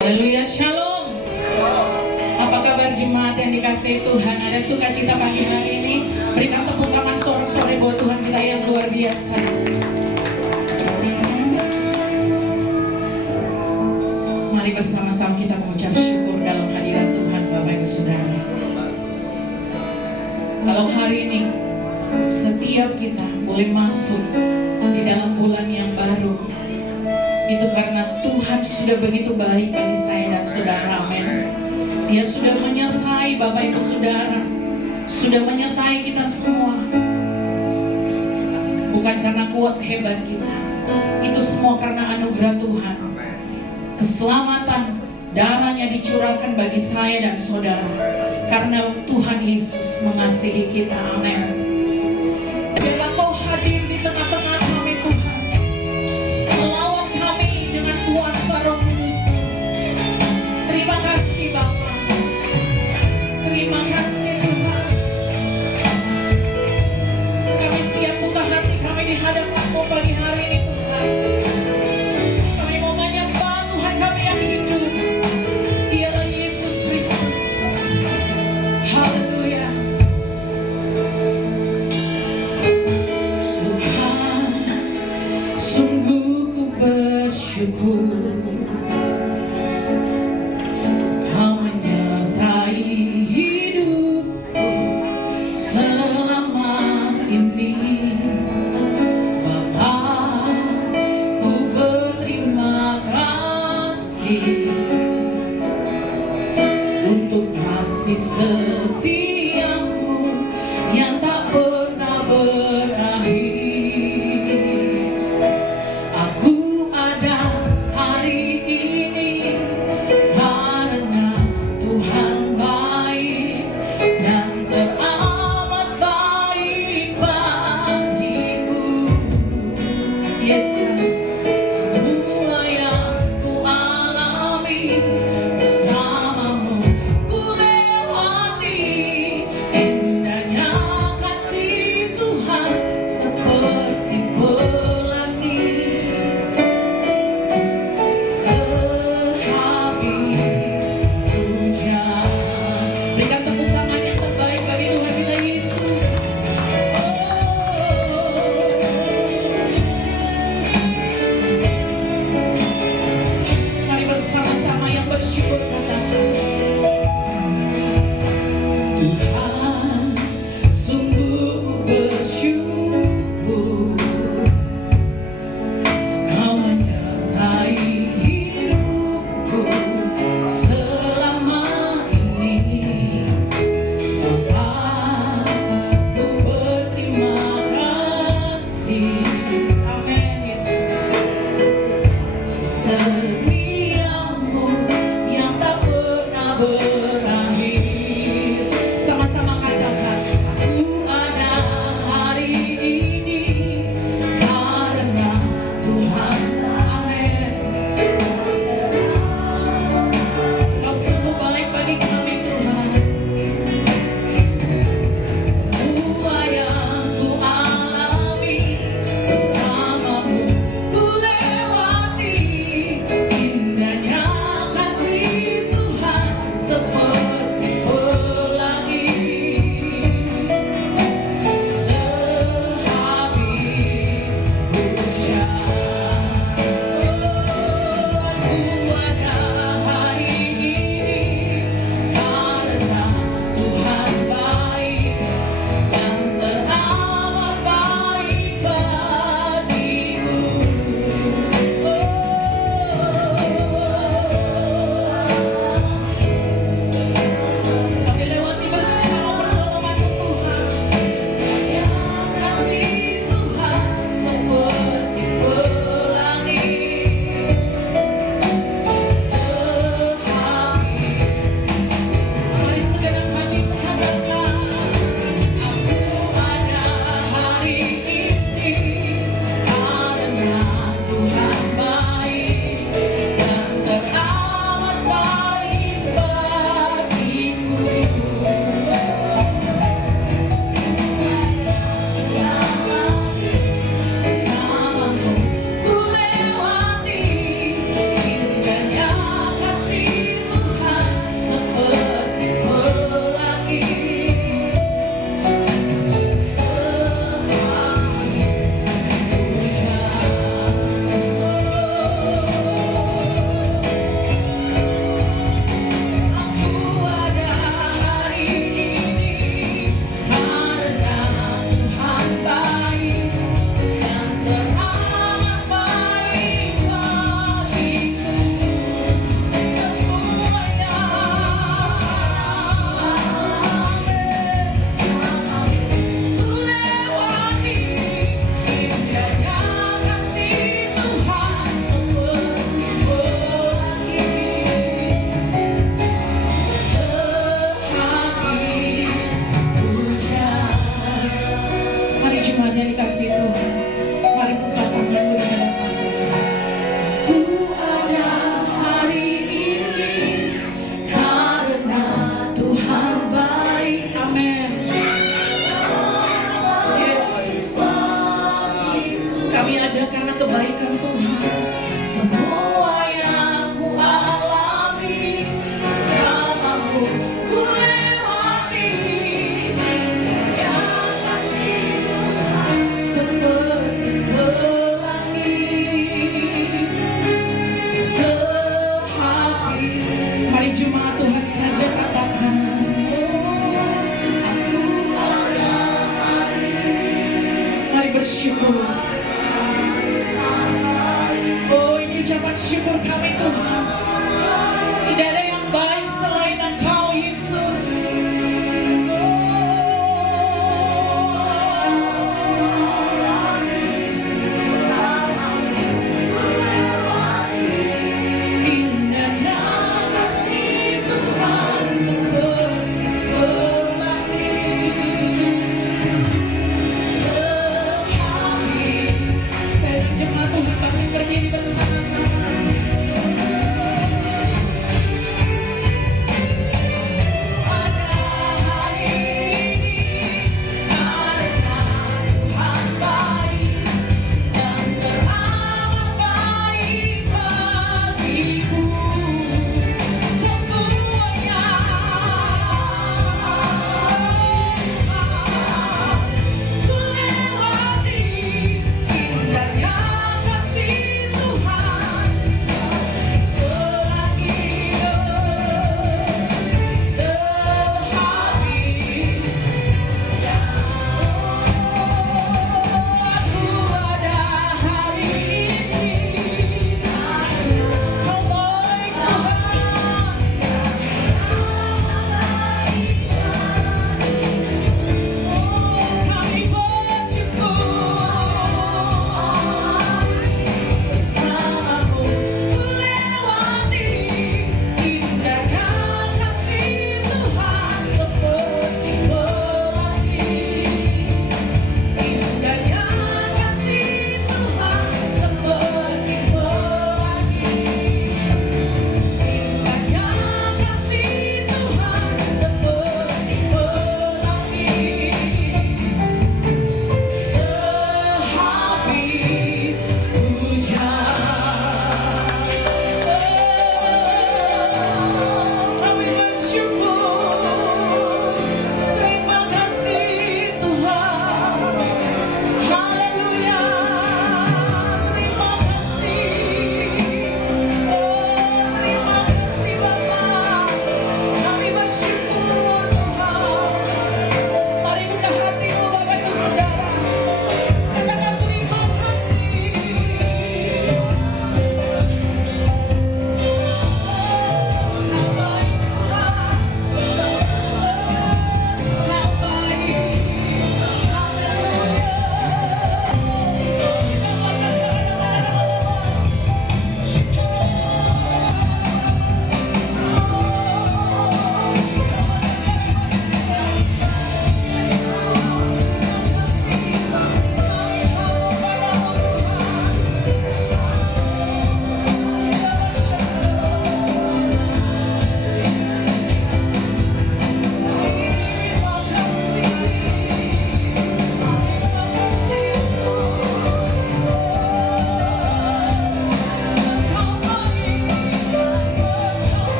Haleluya, shalom. Apa kabar jemaat yang dikasihi Tuhan? Ada sukacita pagi hari ini? Berikan tepuk tangan sore-sore buat Tuhan kita yang luar biasa. Mari bersama-sama kita mengucap syukur dalam hadirat Tuhan, Bapak Ibu Saudara. Kalau hari ini setiap kita boleh masuk di dalam bulan yang baru, itu karena Tuhan sudah begitu baik bagi saya dan saudara, amin. Dia sudah menyertai Bapak Ibu Saudara, sudah menyertai kita semua. Bukan karena kuat hebat kita, itu semua karena anugerah Tuhan. Keselamatan, darahnya dicurahkan bagi saya dan saudara, karena Tuhan Yesus mengasihi kita, amin. Biarlah Kau hadir di tengah-tengah kami Tuhan, melawan kami dengan kuasa Roh Kudus. Terima kasih Bapa, terima kasih Tuhan. Kami siap buka hati kami di hadapan-Mu pagi hari ini Tuhan. Kami mau menyembah Tuhan kami yang hidup, Dialah Yesus Kristus. Haleluya. Tuhan, sungguh ku bersyukur Kau menyertai hidupku selama ini. Bapa, ku berterima kasih untuk kasih setiamu yang tak pernah berakhir. Aku ada hari ini karena Tuhan baik dan teramat baik bagiku. Yes, ya. Semua yang ku alami bersamamu ku lewati.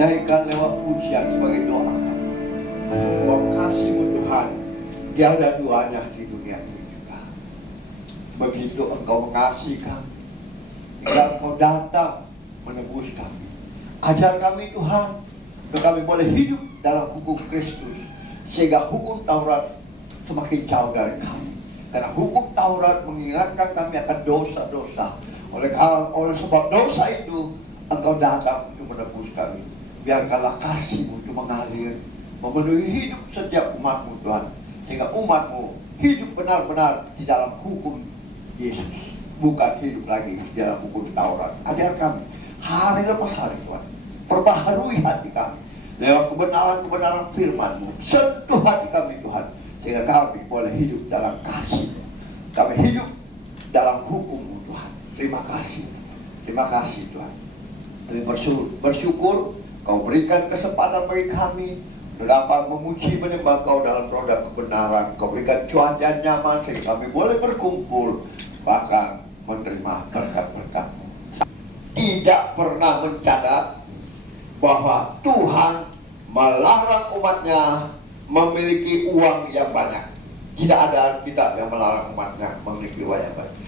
naikkan lewat pujian sebagai doa kami. Bahwa kasih-Mu Tuhan tiada duanya di dunia ini juga. Begitu Engkau mengasihi kami, hingga Engkau datang menebus kami. Ajar kami Tuhan, supaya kami boleh hidup dalam hukum Kristus, sehingga hukum Taurat semakin jauh dari kami. Karena hukum Taurat mengingatkan kami akan dosa-dosa. Oleh sebab dosa itu, Engkau datang untuk menebus kami. Biarkanlah kasih-Mu itu mengalir, memenuhi hidup setiap umat-Mu Tuhan, sehingga umat-Mu hidup benar-benar di dalam hukum Yesus, bukan hidup lagi di dalam hukum Taurat. Ajar kami hari lepas hari Tuhan, perbaharui hati kami lewat kebenaran-kebenaran firman-Mu. Sentuh hati kami Tuhan, sehingga kami boleh hidup dalam kasih, kami hidup dalam hukum-Mu Tuhan. Terima kasih Tuhan. Kami bersyukur Kau berikan kesempatan bagi kami untuk dapat memuji menyembah Kau dalam roda kebenaran. Kau berikan cuaca nyaman sehingga kami boleh berkumpul, bahkan menerima berkat-berkat-Mu. Tidak pernah mencatat bahwa Tuhan melarang umatnya memiliki uang yang banyak. Tidak ada kitab yang melarang umatnya memiliki uang yang banyak.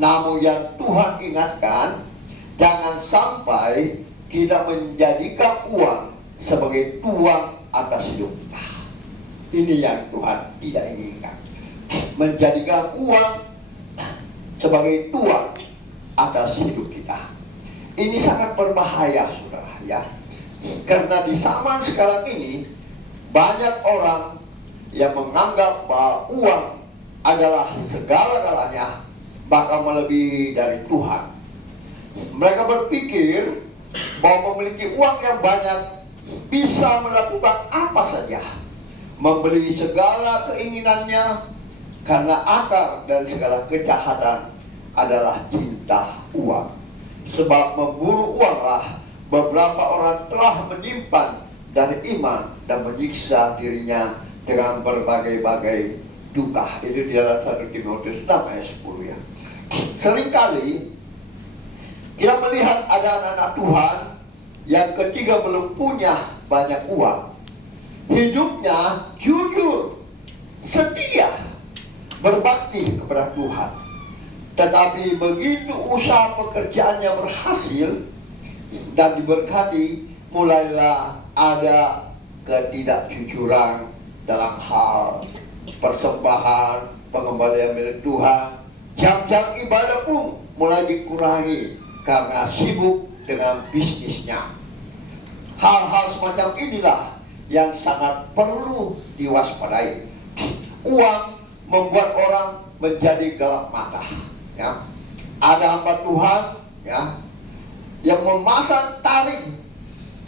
Namun yang Tuhan ingatkan, jangan sampai kita menjadikan uang sebagai tuan atas hidup kita. Ini yang Tuhan tidak inginkan. Menjadikan uang sebagai tuan atas hidup kita. Ini sangat berbahaya, saudara, ya. Karena di zaman sekarang ini banyak orang yang menganggap bahwa uang adalah segala-galanya, bahkan melebihi dari Tuhan. Mereka berpikir bahwa memiliki uang yang banyak bisa melakukan apa saja, membeli segala keinginannya, karena akar dari segala kejahatan adalah cinta uang. Sebab memburu uanglah beberapa orang telah menyimpan dari iman dan menyiksa dirinya dengan berbagai-bagai duka. Itu di dalam 1 Timotius 6 ayat 10, ya. Seringkali kita melihat ada anak-anak Tuhan yang ketika belum punya banyak uang, hidupnya jujur, setia, berbakti kepada Tuhan. Tetapi begitu usaha pekerjaannya berhasil dan diberkati, mulailah ada ketidakjujuran dalam hal persembahan, pengembalian milik Tuhan. Jam-jam ibadah pun mulai dikurangi karena sibuk dengan bisnisnya. Hal-hal semacam inilah yang sangat perlu diwaspadai. Uang membuat orang menjadi gelap mata, ya. Ada hamba Tuhan, ya, yang memasang tarif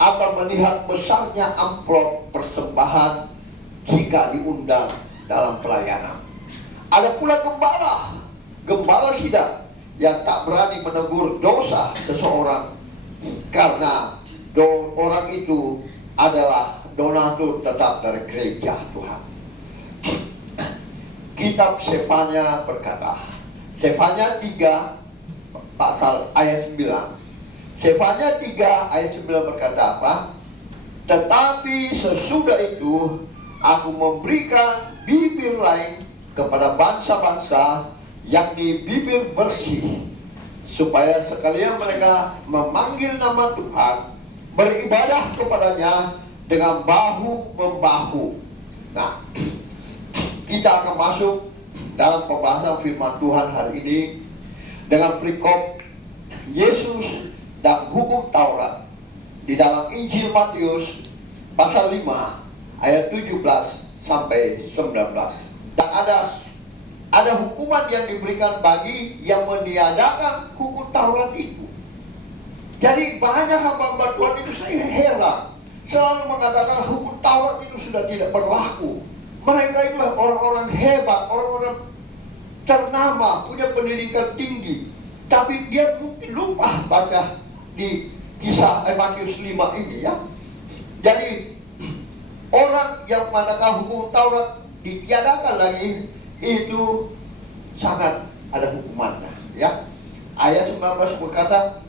atau melihat besarnya amplop persembahan jika diundang dalam pelayanan. Ada pula gembala sidang yang tak berani menegur dosa seseorang karena orang itu adalah donatur tetap dari gereja Tuhan. Kitab Sefanya berkata, Sefanya 3 pasal ayat 9. Sefanya 3 ayat 9 berkata apa? Tetapi sesudah itu aku memberikan bibir lain kepada bangsa-bangsa, yakni bibir bersih, supaya sekalian mereka memanggil nama Tuhan, beribadah kepadanya dengan bahu-membahu. Nah, kita akan masuk dalam pembahasan firman Tuhan hari ini dengan perikop Yesus dan hukum Taurat di dalam Injil Matius pasal 5 ayat 17 sampai 19. Dan ada hukuman yang diberikan bagi yang meniadakan hukum Taurat itu. Jadi banyak hamba-hamba Tuhan itu, saya heran, selalu mengatakan hukum Taurat itu sudah tidak berlaku. Mereka itu orang-orang hebat, orang-orang ternama, punya pendidikan tinggi, tapi dia mungkin lupa baca di kisah Matius 5 ini, ya. Jadi orang yang mengatakan hukum Taurat ditiadakan lagi, itu sangat ada hukumannya, ya. Ayat 19 berkata,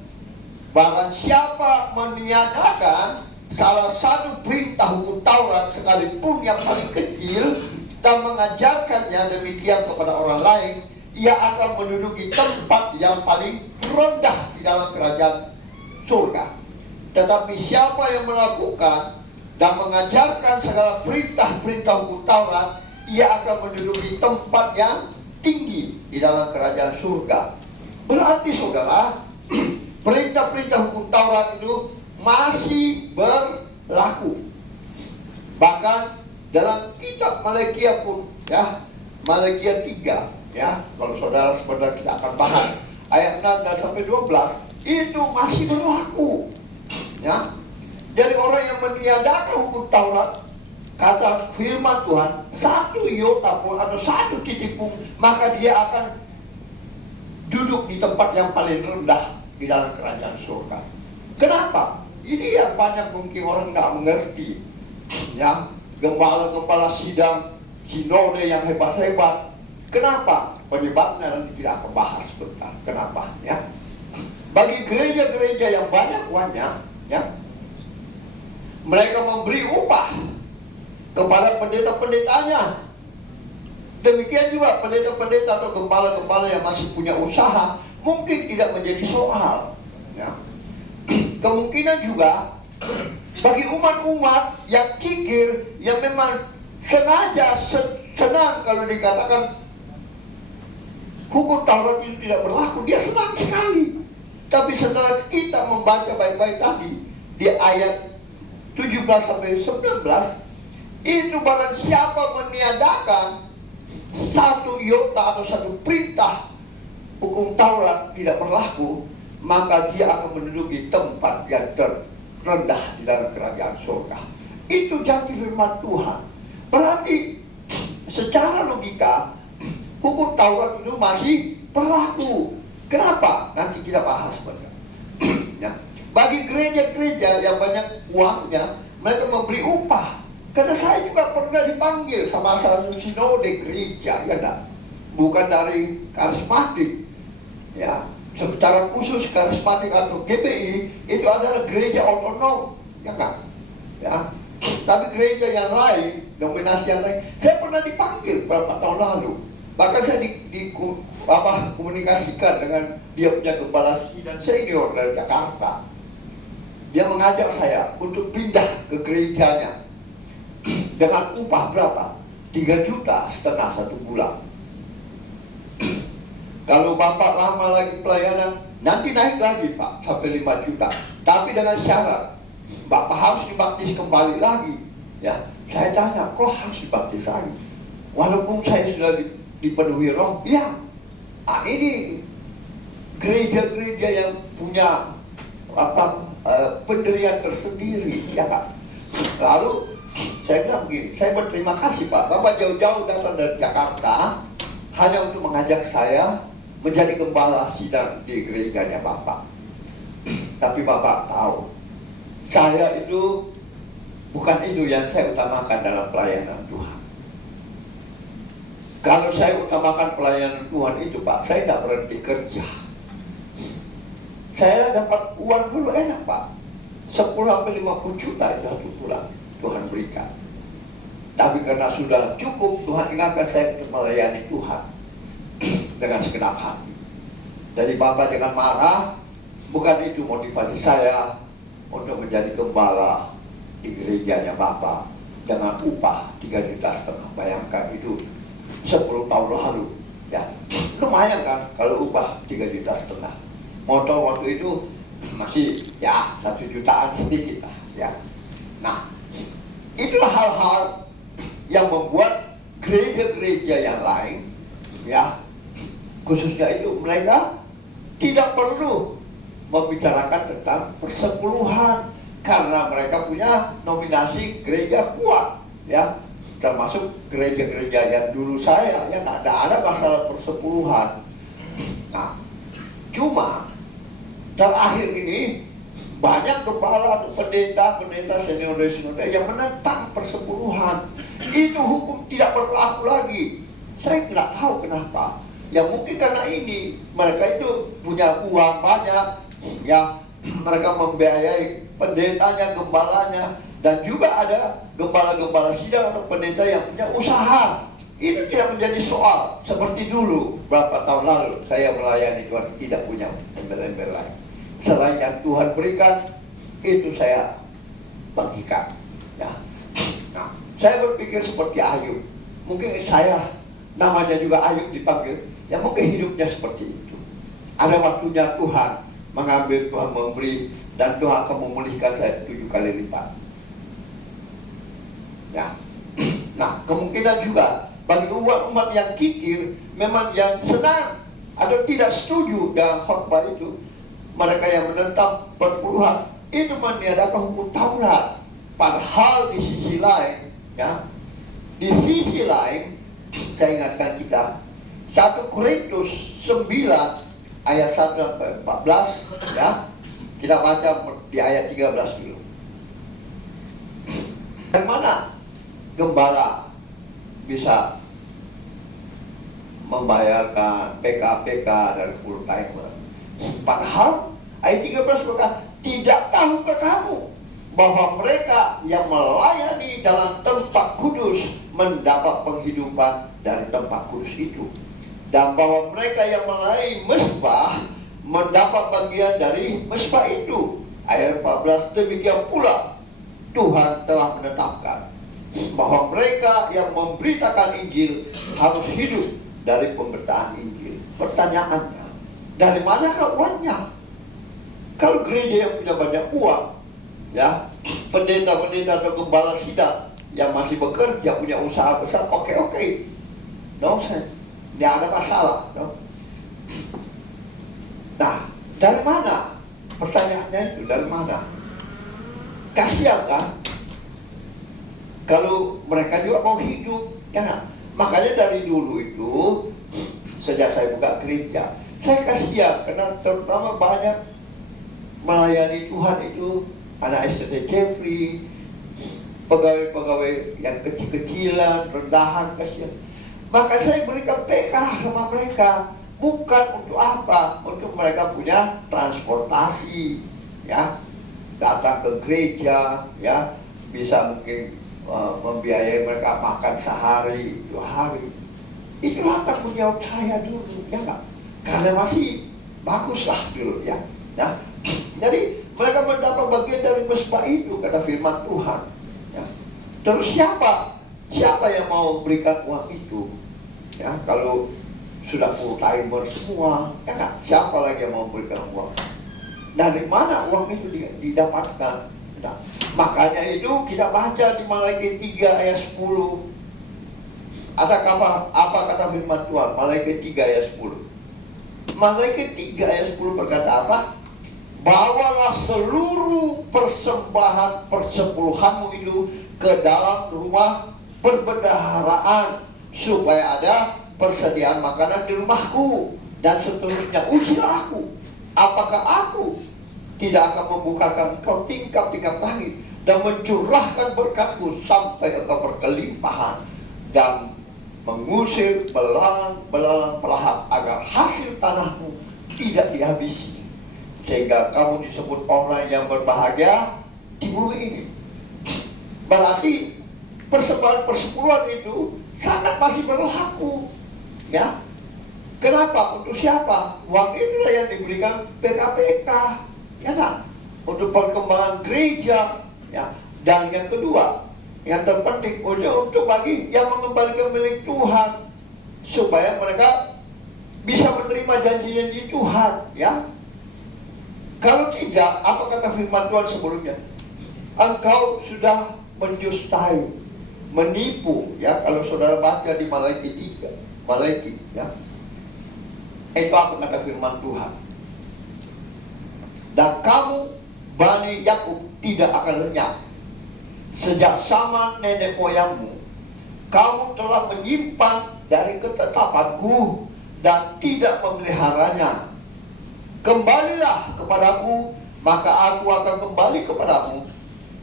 barang siapa meniadakan salah satu perintah hukum Taurat sekalipun yang paling kecil dan mengajarkannya demikian kepada orang lain, ia akan menduduki tempat yang paling rendah di dalam kerajaan surga. Tetapi siapa yang melakukan dan mengajarkan segala perintah-perintah hukum Taurat, ia akan menduduki tempat yang tinggi di dalam kerajaan surga. Berarti saudara, perintah-perintah hukum Taurat itu masih berlaku. Bahkan dalam kitab Maleakhi pun, ya, Maleakhi 3, ya, kalau saudara sebentar kita akan bahas ayat 6 dan sampai 12, itu masih berlaku. Ya, jadi orang yang meniadakan hukum Taurat, kata firman Tuhan, satu iota pun atau satu titik pun, maka dia akan duduk di tempat yang paling rendah di dalam kerajaan surga. Kenapa? Ini yang banyak mungkin orang nggak mengerti. Ya, gembala-gembala sidang, sinode yang hebat-hebat. Kenapa? Penyebabnya nanti kita akan bahas sebentar. Kenapa? Ya, bagi gereja-gereja yang banyak uangnya, ya, mereka memberi upah kepada pendeta-pendetanya. Demikian juga pendeta-pendeta atau gembala-gembala yang masih punya usaha mungkin tidak menjadi soal. Ya. Kemungkinan juga bagi umat-umat yang kikir, yang memang sengaja senang kalau dikatakan hukum Taurat itu tidak berlaku, dia senang sekali. Tapi setelah kita membaca baik-baik tadi di ayat 17 sampai 19, itu barang siapa meniadakan satu iota atau satu perintah hukum Taurat tidak berlaku, maka dia akan menduduki tempat yang terendah di dalam kerajaan surga. Itu janji firman Tuhan. Berarti secara logika hukum Taurat itu masih berlaku. Kenapa? Nanti kita bahas sebentar. Ya. Bagi gereja-gereja yang banyak uangnya, mereka memberi upah. Karena saya juga pernah dipanggil sama salah satu sinode gereja, ya kan? Bukan dari karismatik. Ya, secara khusus karismatik atau GPI itu adalah gereja otonom, ya kan? Ya. Tapi gereja yang lain, dominasi yang lain, saya pernah dipanggil beberapa tahun lalu. Bahkan saya komunikasikan dengan dia punya gembala sidang senior dari Jakarta. Dia mengajak saya untuk pindah ke gerejanya dengan upah berapa? 3,5 juta satu bulan. Kalau Bapak lama lagi pelayanan, nanti naik lagi Pak, sampai 5 juta. Tapi dengan syarat, Bapak harus dibaptis kembali lagi. Ya, saya tanya, kok harus dibaptis lagi? Walaupun saya sudah dipenuhi roh, ya. Ini gereja-gereja yang punya pendirian tersendiri, ya Pak. Lalu saya bilang begini, saya berterima kasih Pak, Bapak jauh-jauh datang dari Jakarta hanya untuk mengajak saya menjadi gembala sidang di gerejanya Bapak. Tapi Bapak tahu, saya itu bukan itu yang saya utamakan dalam pelayanan Tuhan. Kalau saya utamakan pelayanan Tuhan itu Pak, saya tidak berhenti kerja. Saya dapat uang dulu enak Pak, 10-50 juta itu satu bulan Tuhan berikan. Tapi karena sudah cukup, Tuhan ingatkan saya untuk melayani Tuhan dengan segenap hati. Jadi Bapak jangan marah, bukan itu motivasi saya untuk menjadi gembala di gerejanya Bapak dengan upah 3,5 juta. Bayangkan itu 10 tahun lalu, ya lumayan kan kalau upah 3,5 juta. Motor waktu itu masih ya 1 jutaan sedikit lah, ya. Nah, itulah hal-hal yang membuat gereja-gereja yang lain, ya, khususnya itu mereka tidak perlu membicarakan tentang persepuluhan karena mereka punya nominasi gereja kuat, ya, termasuk gereja-gereja yang dulu saya, ya nggak ada masalah persepuluhan. Nah, cuma terakhir ini banyak kepala atau pendeta senior yang menentang persepuluhan. Itu hukum tidak berlaku lagi. Saya tidak tahu kenapa. Ya mungkin karena ini mereka itu punya uang banyak, ya mereka membiayai pendetanya, gembalanya, dan juga ada gembala-gembala sidang atau pendeta yang punya usaha. Itu tidak menjadi soal seperti dulu berapa tahun lalu saya melayani Tuhan tidak punya embel-embel lain. Selain yang Tuhan berikan, itu saya bagikan. Ya. Nah, saya berpikir seperti Ayub. Mungkin saya namanya juga Ayub dipanggil, ya mungkin hidupnya seperti itu. Ada waktunya Tuhan mengambil, Tuhan memberi, dan Tuhan akan memulihkan saya 7 kali lipat. Ya. Nah, kemungkinan juga bagi umat-umat yang kikir, memang yang senang atau tidak setuju dengan khotbah itu, mereka yang menentang perpuluhan, itu meniadakan hukum Taurat. Padahal di sisi lain, ya, di sisi lain, saya ingatkan kita, 1 Korintus 9 ayat 1 sampai 14, ya, kita baca di ayat 13 dulu. Dari mana gembala bisa membayarkan PK-PK dari full timer? Padahal ayat 13 berkata, tidak tahukah kamu bahwa mereka yang melayani dalam tempat kudus mendapat penghidupan dari tempat kudus itu, dan bahwa mereka yang melayani mesbah mendapat bagian dari mesbah itu. Ayat 14, demikian pula Tuhan telah menetapkan bahwa mereka yang memberitakan Injil harus hidup dari pemberitaan Injil. Pertanyaannya, dari manakah uangnya? Kalau gereja yang punya banyak uang, ya, pendeta-pendeta atau gembala sidang yang masih bekerja, punya usaha besar, oke, no sense, tidak ada masalah, no? Nah, dari mana? Pertanyaannya itu dari mana? Kasihan kan? Kalau mereka juga mau hidup, ya. Makanya dari dulu itu, sejak saya buka gereja, saya kasihan karena terutama banyak melayani Tuhan itu anak STT Jeffrey, pegawai-pegawai yang kecil-kecilan, rendahan, kasihan. Maka saya berikan PK sama mereka, bukan untuk apa? Untuk mereka punya transportasi, ya, datang ke gereja, ya, bisa mungkin membiayai mereka makan sehari, 2 hari. Itu tanggung jawab saya dulu, ya enggak? Karena masih bagus lah dulu, ya. Nah, jadi mereka mendapat bagian dari mesbah itu, kata firman Tuhan. Ya. Terus siapa yang mau berikan uang itu? Ya, kalau sudah full timer semua, ya enggak? Siapa lagi yang mau berikan uang? Dari mana uang itu didapatkan? Nah, makanya itu kita baca di Malaikat 3 ayat 10. Apa kata firman Tuhan? Malaikat 3 ayat 10. Malaikat 3 ayat 10 berkata apa? Bawalah seluruh persembahan persepuluhanmu itu ke dalam rumah perbendaharaan, supaya ada persediaan makanan di rumahku, dan seterusnya. Ujilah aku, apakah aku tidak akan membukakan kau tingkap-tingkap langit dan mencurahkan berkatku sampai engkau berkelimpahan, dan mengusir belalang-belalang pelahap agar hasil tanahmu tidak dihabisi, sehingga kamu disebut orang yang berbahagia di bumi ini. Berarti persembahan persepuluhan itu sangat masih berlaku, ya. Kenapa? Untuk siapa? Uang itulah yang diberikan PKPK, ya kan? Untuk perkembangan gereja, ya. Dan yang kedua, yang terpenting untuk bagi yang mengembalikan milik Tuhan, supaya mereka bisa menerima janji-janji Tuhan, ya. Kalau tidak, apa kata firman Tuhan sebelumnya? Engkau sudah mendustai, menipu, ya. Kalau saudara baca di Malaikat 3, Malaikat, ya. Itu apa kata firman Tuhan? Dan kamu, Bani Yakub, tidak akan lenyap. Sejak zaman nenek moyangmu, kamu telah menyimpan dari ketetapanku dan tidak memeliharanya. Kembalilah kepadaku, maka aku akan kembali kepadamu,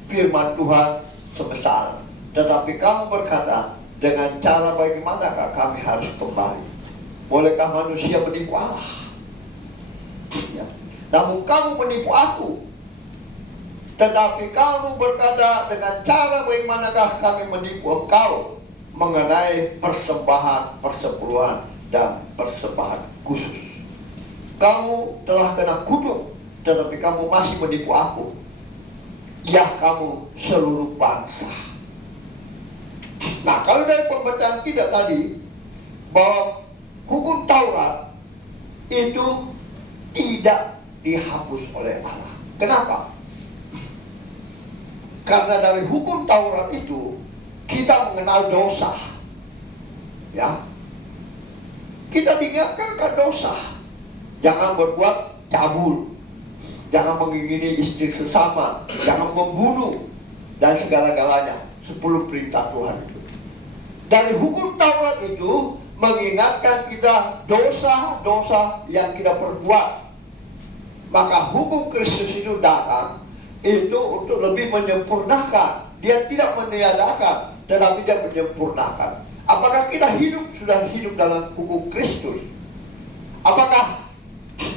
firman Tuhan semesta. Tetapi kamu berkata, dengan cara bagaimanakah kami harus kembali? Bolehkah manusia menipu Allah? Ya. Namun kamu menipu aku. Tetapi kamu berkata, dengan cara bagaimanakah kami menipu engkau mengenai persembahan, persepuluhan, dan persembahan khusus. Kamu telah kena kutuk, tetapi kamu masih menipu aku. Ya, kamu seluruh bangsa. Nah, kalau dari pembacaan kita tadi, bahwa hukum Taurat itu tidak dihapus oleh Allah. Kenapa? Karena dari hukum Taurat itu kita mengenal dosa. Ya. Kita diingatkan ke dosa. Jangan berbuat cabul. Jangan mengingini istri sesama, jangan membunuh, dan segala-galanya. 10 perintah Tuhan itu. Dari hukum Taurat itu mengingatkan kita dosa-dosa yang kita perbuat. Maka hukum Kristus itu datang itu untuk lebih menyempurnakan. Dia tidak meniadakan, tetapi dia menyempurnakan. Apakah kita sudah hidup dalam hukum Kristus? Apakah,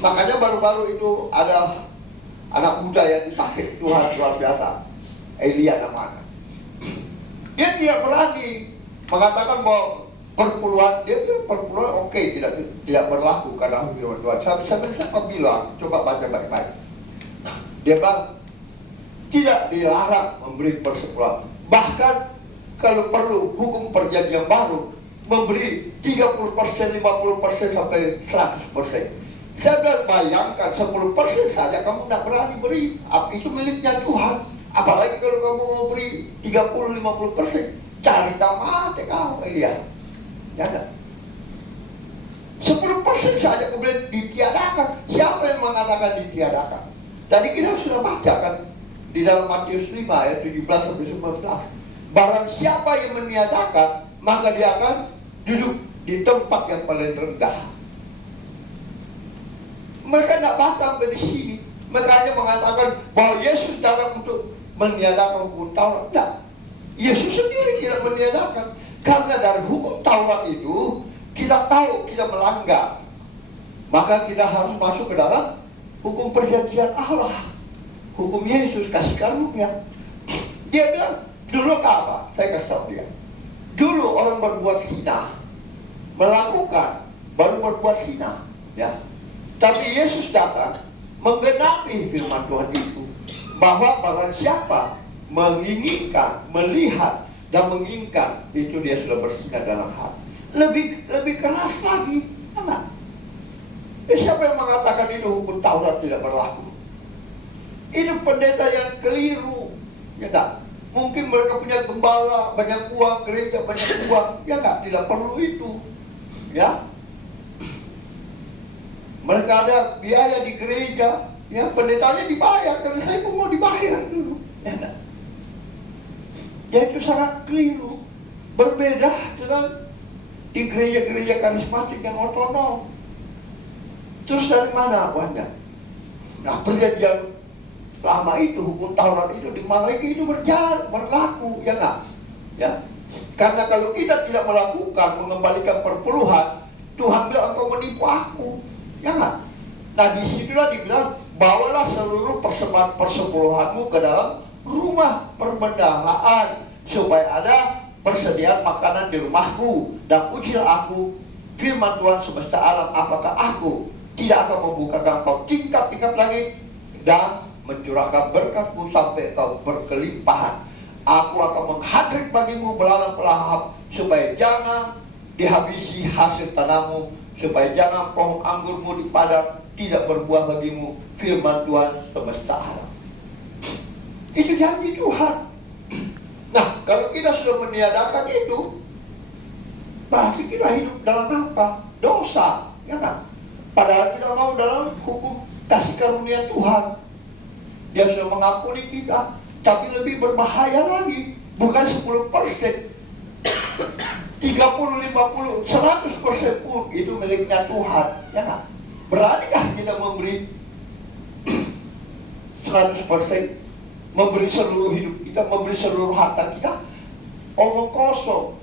makanya baru-baru itu ada anak muda yang dipakai Tuhan luar biasa, Elia namanya. Dia tidak berani mengatakan bahwa perpuluhan, dia bilang perpuluhan oke, tidak berlaku karena firman Tuhan. Siapa bilang, coba baca baik-baik. Dia bilang tidak dilarang memberi persepuluhan. Bahkan kalau perlu hukum perjanjian baru memberi 30%, 50% sampai 100%. Saya bilang bayangkan 10% saja kamu tidak berani beri. Itu miliknya Tuhan. Apalagi kalau kamu mau beri 30-50%. Cari tamat kau, Elia. Ya kan? 10% saja kemudian ditiadakan. Siapa yang mengatakan ditiadakan? Tadi kita sudah baca kan di dalam Matius 5 ayat 17-19. Barang siapa yang meniadakan, maka dia akan duduk di tempat yang paling rendah. Mereka tidak baca sampai di sini. Mereka hanya mengatakan bahwa Yesus datang untuk meniadakan hukum Taurat. Tidak. Yesus sendiri tidak meniadakan. Karena dari hukum Taurat itu kita tahu kita melanggar. Maka kita harus masuk ke dalam hukum perjanjian Allah. Hukum Yesus kasih karunia. Dia bilang, dulu apa? Saya kasih tahu dia. Dulu orang berbuat zina, melakukan, baru berbuat zina. Ya. Tapi Yesus datang menggenapi firman Tuhan itu, bahwa barang siapa menginginkan, melihat dan menginginkan, itu dia sudah berzina dalam hati. Lebih keras lagi, enggak? Siapa yang mengatakan itu hukum Taurat tidak berlaku? Itu pendeta yang keliru, ya enggak? Mungkin mereka punya gembala, banyak uang, gereja banyak uang, ya enggak? Tidak perlu itu, ya. Mereka ada biaya di gereja, ya pendetanya dibayar, karena saya pun mau dibayar dulu. Ya, nah. Ya itu sangat keliru. Berbeda dengan di gereja-gereja karismatik yang otonom. Terus dari mana uangnya? Nah, perjanjian lama itu, hukum Taurat itu di Malaikat itu berlaku, ya enggak? Ya. Karena kalau kita tidak melakukan, mengembalikan perpuluhan, Tuhan bilang engkau menipu aku. Ya enggak? Nah disitulah dibilang, bawalah seluruh persembahan persepuluhanmu ke dalam rumah perbendaharaan, supaya ada persediaan makanan di rumahku, dan ujilah aku firman Tuhan semesta alam, apakah aku tidak akan membukakan kau tingkap-tingkap langit dan mencurahkan berkatku sampai kau berkelimpahan. Aku akan menghadrik bagimu belalang pelahap, supaya jangan dihabisi hasil tanammu, supaya jangan pohon anggurmu di padang tidak berbuah bagimu, firman Tuhan semesta alam. Itu janji Tuhan. Nah, kalau kita sudah meniadakan itu, berarti kita hidup dalam apa? Dosa, ya kan? Padahal kita mau dalam hukum kasih karunia Tuhan. Dia sudah mengampuni kita, tapi lebih berbahaya lagi. Bukan 10%, 30, 50, 100% pun itu miliknya Tuhan, ya kan? Beranikah kita memberi 100%, memberi seluruh hidup kita, memberi seluruh harta kita? Omong kosong,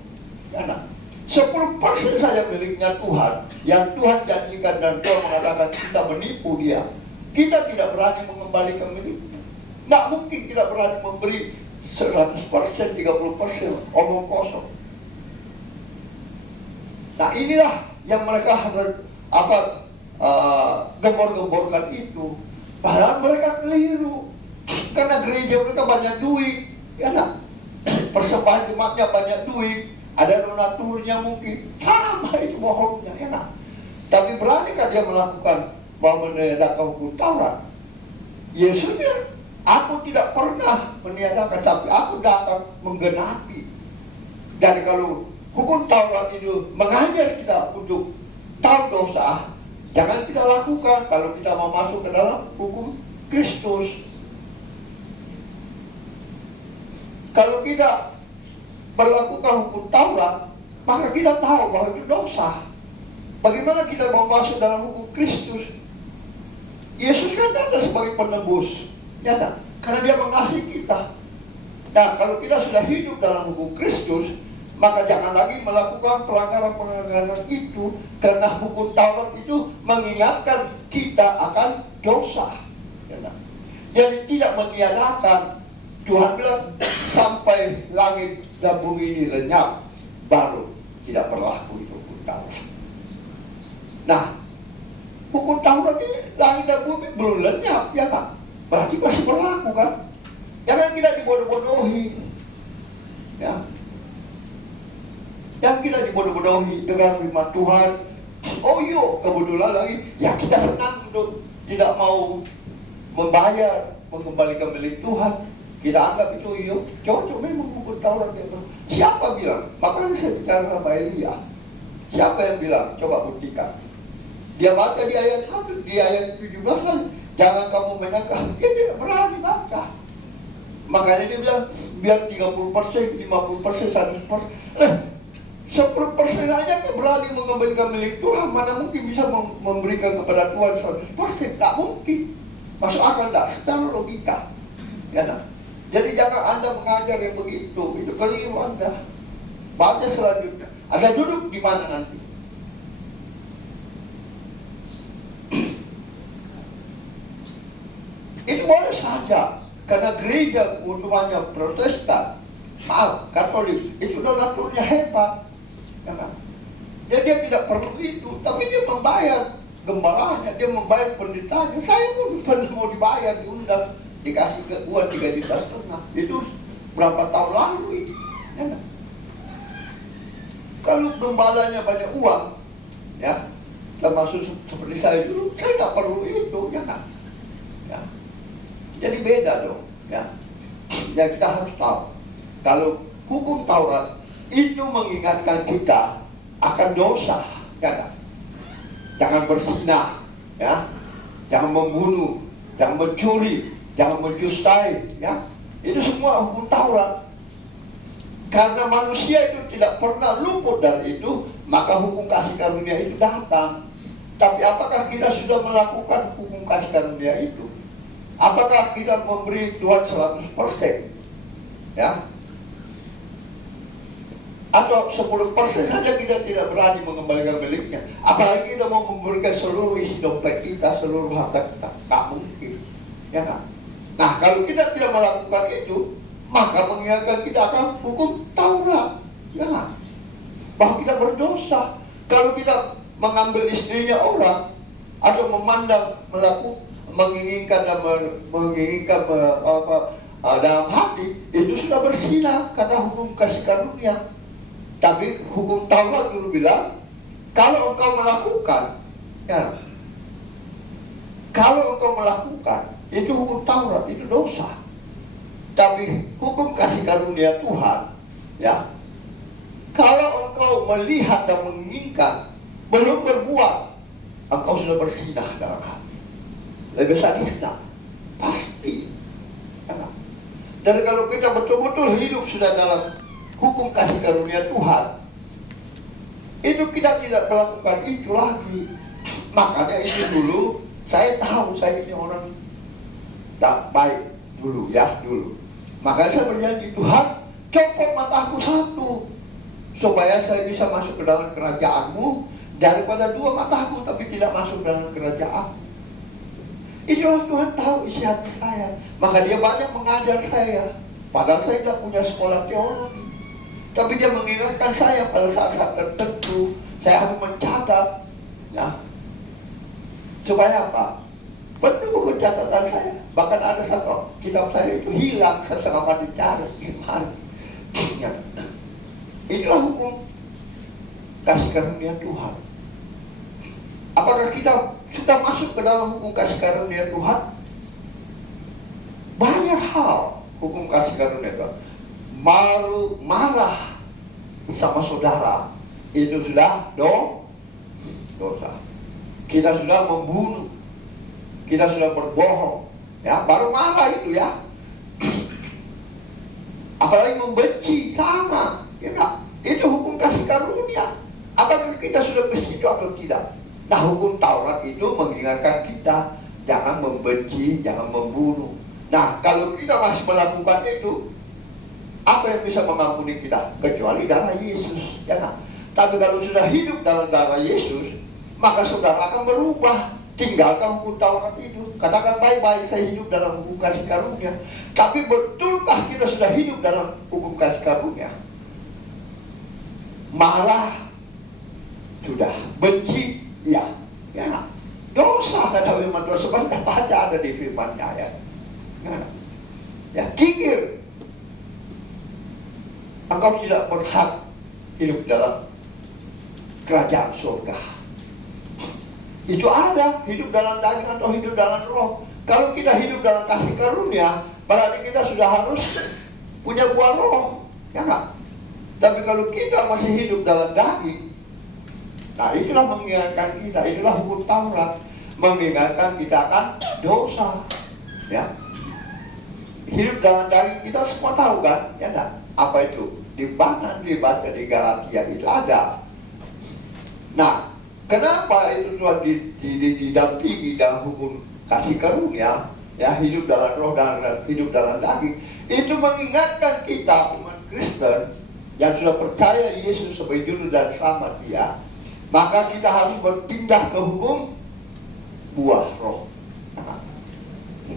ya kan? 10% saja miliknya Tuhan, yang Tuhan janjikan, dan Tuhan mengatakan kita menipu dia. Kita tidak berani mengembalikan miliknya. Nggak mungkin tidak berani memberi 100%, 30% omong kosong. Nah inilah yang mereka gembor-gemborkan itu. Padahal mereka keliru. Karena gereja mereka banyak duit, ya nak? Persembahan jemaatnya banyak duit, ada donaturnya mungkin. Sama itu bohongnya, ya nak? Tapi beranikah dia melakukan bahwa meniadakan hukum Taurat? Yesusnya, aku tidak pernah meniadakan, tapi aku datang menggenapi. Jadi kalau hukum Taurat itu mengajar kita untuk tahu dosa, jangan kita lakukan kalau kita mau masuk ke dalam hukum Kristus. Kalau kita berlakukan hukum Taurat, maka kita tahu bahwa itu dosa. Bagaimana kita mau masuk dalam hukum Kristus? Yesus kan datang sebagai penebus, ya tak? Karena dia mengasihi kita. Nah, kalau kita sudah hidup dalam hukum Kristus, maka jangan lagi melakukan pelanggaran-pelanggaran itu, karena hukum Taurat itu mengingatkan kita akan dosa. Ya tak? Jadi tidak meniadakan. Tuhan bilang sampai langit dan bumi ini lenyap, baru tidak berlaku itu hukum Taurat. Nah, hukum Taurat ini langit dan bumi belum lenyap, ya kan? Berarti masih berlaku kan? Jangan kita dibodoh-bodohi, ya. Jangan kita dibodoh-bodohi dengan firman Tuhan. Oh yuk, kebetulan lagi, ya kita senang untuk tidak mau membayar, mengembalikan milik Tuhan. Kita anggap itu yuk, cocok memang hukum Taurat itu. Siapa bilang? Makanya saya bicara sama Elia. Siapa yang bilang? Coba buktikan. Dia baca di ayat 1, di ayat 17 saja. Jangan kamu menyangka. Dia tidak berani baca. Makanya dia bilang, biar 30%, 50%, 100%. 10% aja nggak berani mengembalikan milik Tuhan. Mana mungkin bisa memberikan kepada Tuhan 100%? Tak mungkin. Masuk akal tak? Secara logika. Ya tak? Jadi jangan Anda mengajar yang begitu, itu keliru Anda. Baca selanjutnya. Anda duduk di mana nanti? Itu boleh saja, karena gereja utamanya Protestan, maaf, Katolik, itu donaturnya hebat. Ya kan? Jadi dia tidak perlu itu, tapi dia membayar gembalanya, dia membayar pendetanya. Saya pun pernah mau dibayar, diundang. Dikasih ke uang 3,5 juta. Itu berapa tahun lalu itu, ya kan? Kalau gembalanya banyak uang, ya, termasuk seperti saya dulu, saya nggak perlu itu, ya kan? Ya. Jadi beda dong, ya. Ya kita harus tahu, kalau hukum Taurat itu mengingatkan kita akan dosa, ya kan? Jangan berzinah, ya, jangan membunuh, jangan mencuri, jangan mencustai, ya. Itu semua hukum Taurat. Karena manusia itu tidak pernah luput dari itu, maka hukum kasih karunia itu datang. Tapi apakah kita sudah melakukan hukum kasih karunia itu? Apakah kita memberi Tuhan 100%? Ya? Atau 10% saja kita tidak berani mengembalikan miliknya. Apalagi kita mau memberikan seluruh isi dompet kita, seluruh harta kita. Tak mungkin, ya kan? Nah, kalau kita tidak melakukan itu, maka mengingatkan kita akan hukum Taurat, ya kan? Bahwa kita berdosa. Kalau kita mengambil istrinya orang atau memandang menginginkan dalam hati, itu sudah berzina karena hukum kasih karunia. Tapi hukum Taurat dulu bilang, kalau engkau melakukan, ya, kalau engkau melakukan, itu hukum Taurat, itu dosa. Tapi hukum kasih karunia Tuhan, ya, kalau engkau melihat dan menginginkan, belum berbuat, engkau sudah berzinah dalam hati. Lebih sadisnya, pasti. Ya. Dan kalau kita betul-betul hidup sudah dalam hukum kasih karunia Tuhan, itu kita tidak melakukan itu lagi. Makanya itu dulu, saya tahu saya ini orang tak baik dulu, ya dulu. Makanya saya berjanji, Tuhan, copot mataku satu, supaya saya bisa masuk ke dalam kerajaan-Mu, daripada dua mataku tapi tidak masuk dalam kerajaan. Itulah Tuhan tahu isi hati saya. Maka dia banyak mengajar saya. Padahal saya tidak punya sekolah teologi. Tapi dia mengingatkan saya pada saat-saat tertentu. Saya harus mencatat. Ya. Supaya apa? Penuh buku catatan saya. Bahkan ada satu kitab saya itu hilang seselama dicari. Gimana? Ya. Itulah hukum kasih karunia Tuhan. Apakah kita sudah masuk ke dalam hukum kasih karunia Tuhan? Banyak hal hukum kasih karunia Tuhan. Marah sama saudara itu sudah dosa. Kita sudah membunuh, kita sudah berbohong, ya baru marah itu ya. Apalagi membenci sama, ya, itu hukum kasih karunia. Apakah kita sudah ke situ atau tidak? Nah, hukum Taurat itu mengingatkan kita jangan membenci, jangan membunuh. Nah, kalau kita masih melakukan itu, apa yang bisa mengampuni kita? Kecuali darah Yesus, ya kan? Tapi kalau sudah hidup dalam darah Yesus, maka saudara akan berubah. Tinggalkan hukum Taurat itu. Katakan baik-baik saya hidup dalam hukum kasih karunia. Tapi betulkah kita sudah hidup dalam hukum kasih karunia? Marah sudah, benci ya, ya. Dosa ada firman Tuhan sebenarnya baca ada di firman-Nya ya. Ya, kikir. Engkau tidak berhak hidup dalam kerajaan surga. Itu ada, hidup dalam daging atau hidup dalam roh. Kalau kita hidup dalam kasih karunia, berarti kita sudah harus punya buah roh, ya enggak? Tapi kalau kita masih hidup dalam daging, nah itulah mengingatkan kita, itulah hukum Taurat, mengingatkan kita akan dosa, ya. Hidup dalam daging kita semua tahu kan, ya enggak? Apa itu? Di mana dibaca di Galatia itu ada. Nah, kenapa itu Tuhan didampingi dalam hukum kasih karunia, ya hidup dalam roh dan hidup dalam daging, itu mengingatkan kita umat Kristen yang sudah percaya Yesus sebagai juru dan selamat dia, maka kita harus berpindah ke hukum buah roh.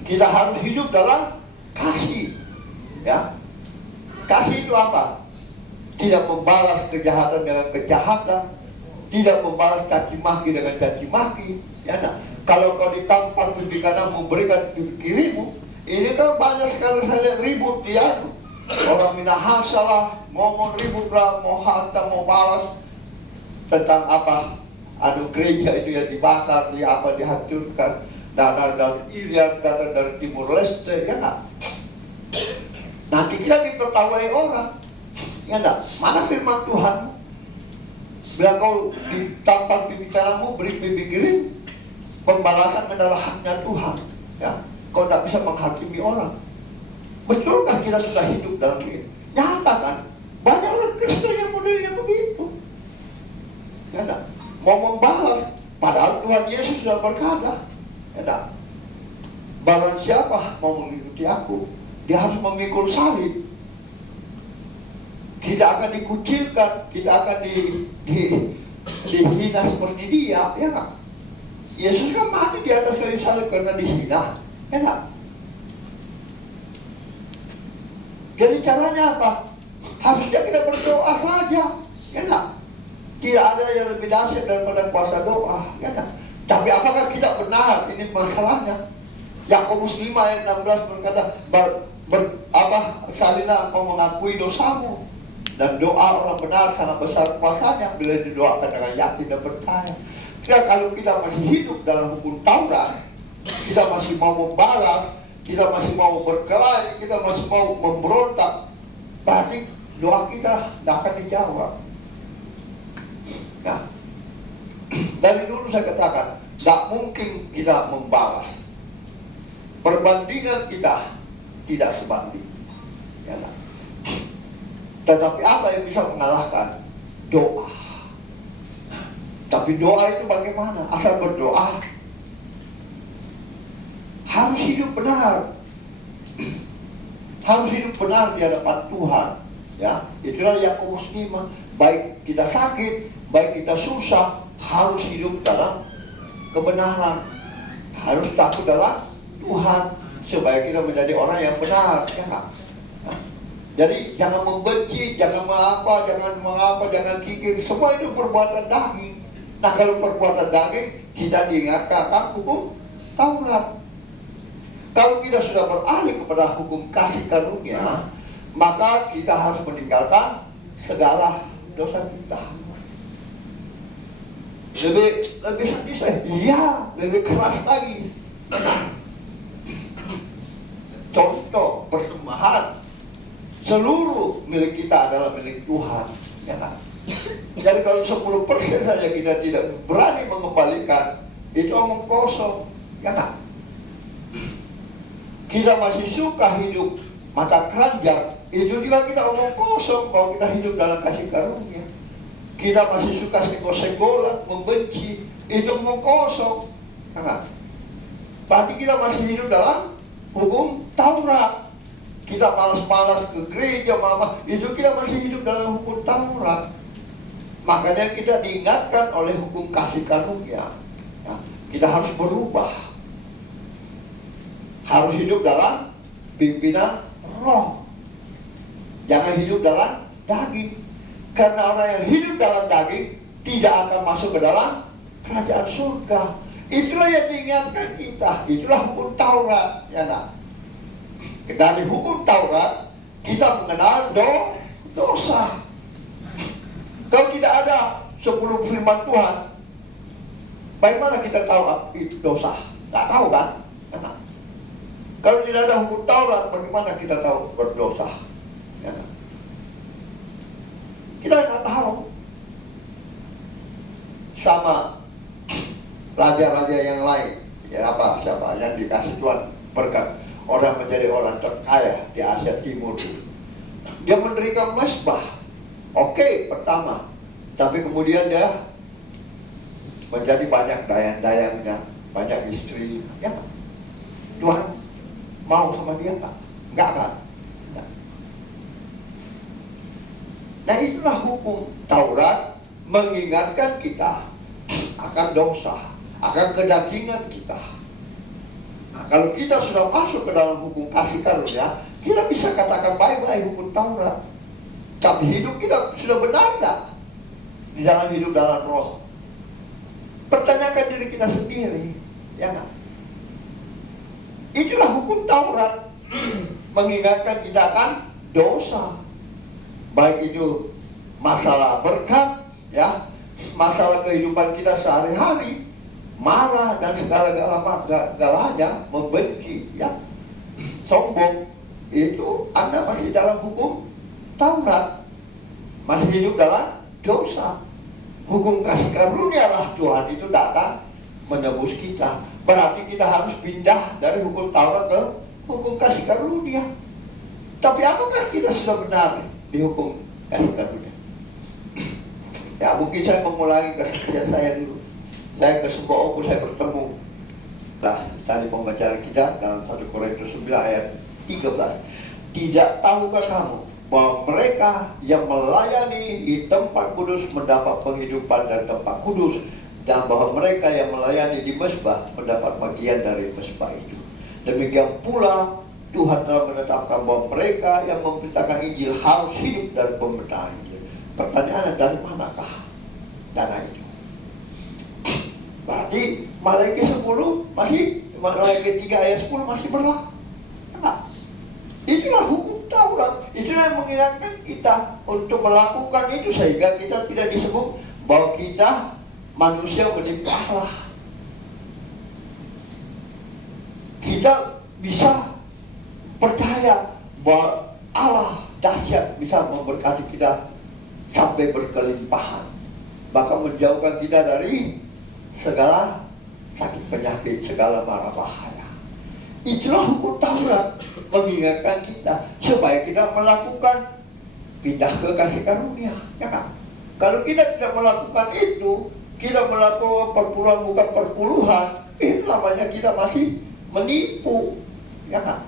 Kita harus hidup dalam kasih, ya. Kasih itu apa? Tidak membalas kejahatan dengan kejahatan, tidak membalas caci maki dengan caci maki, ya nah. Kalau kau ditampar pipi kanan memberikan pipi kirimu, ini kan banyak sekali saya ribut dia. Orang minahasa lah, ngomong ribut lah, mau hantam, mau balas tentang apa? Aduh, gereja itu yang dibakar, dihancurkan, datang dari Irian, datang dari Timur Leste, ya nah. Nanti kita ditertawai orang, ya enggak? Mana firman Tuhan? Bila kau ditampar pipi kananmu, beri pipi kiri. Pembalasan adalah haknya Tuhan, ya. Kau tidak bisa menghakimi orang. Betulkah kita sudah hidup dalam ini? Nyata kan? Banyak orang Kristen yang modelnya begitu, ya enggak? Mau membalas, padahal Tuhan Yesus sudah berkata, ya enggak? Barang siapa mau mengikuti aku, dia harus memikul salib. Kita akan dikucilkan, kita akan dihina seperti dia, ya enggak? Yesus kan mati di atas kayu salib karena dihina, ya enggak? Jadi caranya apa? Harusnya kita berdoa saja, ya enggak? Tidak ada yang lebih dahsyat daripada kuasa doa, ya enggak? Tapi apakah kita benar? Ini masalahnya. Yakobus 5 ayat 16 berkata, salilah engkau mengakui dosamu, dan doa orang benar sangat besar kuasanya bila didoakan dengan yakin dan percaya. Ya, kalau kita masih hidup dalam hukum Taurat, kita masih mau membalas, kita masih mau berkelahi, kita masih mau memberontak, berarti doa kita tidak akan dijawab. Nah, dari dulu saya katakan, tidak mungkin kita membalas. Perbandingan kita tidak sebanding, ya, nah. Tetapi apa yang bisa mengalahkan? Doa. Tapi doa itu bagaimana? Asal berdoa, harus hidup benar, harus hidup benar di hadapan Tuhan. Ya, itulah Yakobus 5. Baik kita sakit, baik kita susah, harus hidup dalam kebenaran. harus takut dalam Tuhan supaya kita menjadi orang yang benar, ya kan? Nah, jadi jangan membenci, jangan mengapa, jangan kikir, semua itu perbuatan daging. Nah, kalau perbuatan daging, kita diingatkan akan hukum Taurat. Kalau kita sudah beralih kepada hukum kasih karunia, maka kita harus meninggalkan segala dosa kita. Lebih sadis, iya, lebih keras lagi. Contoh persembahan, seluruh milik kita adalah milik Tuhan, ya kan? Jadi kalau 10% saja kita tidak berani mengembalikan, itu omong kosong, ya kan? Kita masih suka hidup mata keranjang, itu juga kita omong kosong kalau kita hidup dalam kasih karunia. Kita masih suka senggol-senggolan, membenci, itu omong kosong, ya kan? Berarti kita masih hidup dalam hukum Taurat. Kita malas-malas ke gereja, mama, itu kita masih hidup dalam hukum Taurat. Makanya kita diingatkan oleh hukum kasih karunia, ya, kita harus berubah, harus hidup dalam pimpinan roh, jangan hidup dalam daging. Karena orang yang hidup dalam daging tidak akan masuk ke dalam kerajaan surga. Itulah yang diingatkan kita, itulah hukum Taurat, ya nak. Dari hukum Taurat kita mengenal dosa. Kalau tidak ada 10 firman Tuhan, bagaimana kita tahu itu dosa? Tak tahu kan? Ya. Kalau tidak ada hukum Taurat, bagaimana kita tahu berdosa? Ya. Kita tidak tahu. Sama raja-raja yang lain, ya siapa yang dikasih Tuhan berkat, orang menjadi orang terkaya di Asia Timur. Dia mendirikan mesbah. Oke, pertama, tapi kemudian dia menjadi banyak dayang-dayangnya, banyak istri, ya kan? Tuhan mau sama dia tak? Enggak kan? Enggak. Nah, itulah hukum Taurat mengingatkan kita akan dosa, akan kedagingan kita. Nah, kalau kita sudah masuk ke dalam hukum kasih karunia, kita bisa katakan baik-baik hukum Taurat. Tapi hidup kita sudah benar enggak? Di dalam hidup dalam roh. Pertanyakan diri kita sendiri, ya enggak? Itulah hukum Taurat mengingatkan kita akan dosa. Baik itu masalah berkat, ya, masalah kehidupan kita sehari-hari, marah dan segala-galanya, membenci, ya, sombong, itu Anda masih dalam hukum Taurat, masih hidup dalam dosa. Hukum kasih karunia lah Tuhan itu datang menebus kita. Berarti kita harus pindah dari hukum Taurat ke hukum kasih karunia. Tapi apakah kita sudah benar di hukum kasih karunia? Ya, mungkin saya mengulangi kesaksian saya dulu. Saya ke sebuah oku, saya bertemu. Nah, tadi pembacaan kita dalam 1 Korintus 9 ayat 13. Tidak tahukah kamu bahwa mereka yang melayani di tempat kudus mendapat penghidupan dari tempat kudus, dan bahwa mereka yang melayani di mesbah mendapat bagian dari mesbah itu. Demikian pula Tuhan telah menetapkan bahwa mereka yang memberitakan Injil harus hidup dari pemberitaan Injil. Pertanyaannya, dari manakah dana itu? Berarti Malaikat 10 masih, Malaikat 3 ayat 10 masih berlaku. Nah, itulah hukum Taurat. Itulah yang mengingatkan kita untuk melakukan itu, sehingga kita tidak disebut bahwa kita manusia menimpa Allah. Kita bisa percaya bahwa Allah dahsyat, bisa memberkati kita sampai berkelimpahan, bahkan menjauhkan kita dari segala sakit penyakit, segala mara bahaya. Itulah hukum Taurat mengingatkan kita supaya kita melakukan pindah ke kasih karunia, ya kan? Kalau kita tidak melakukan itu, kita melakukan perpuluhan bukan perpuluhan, itu namanya kita masih menipu, ya kan?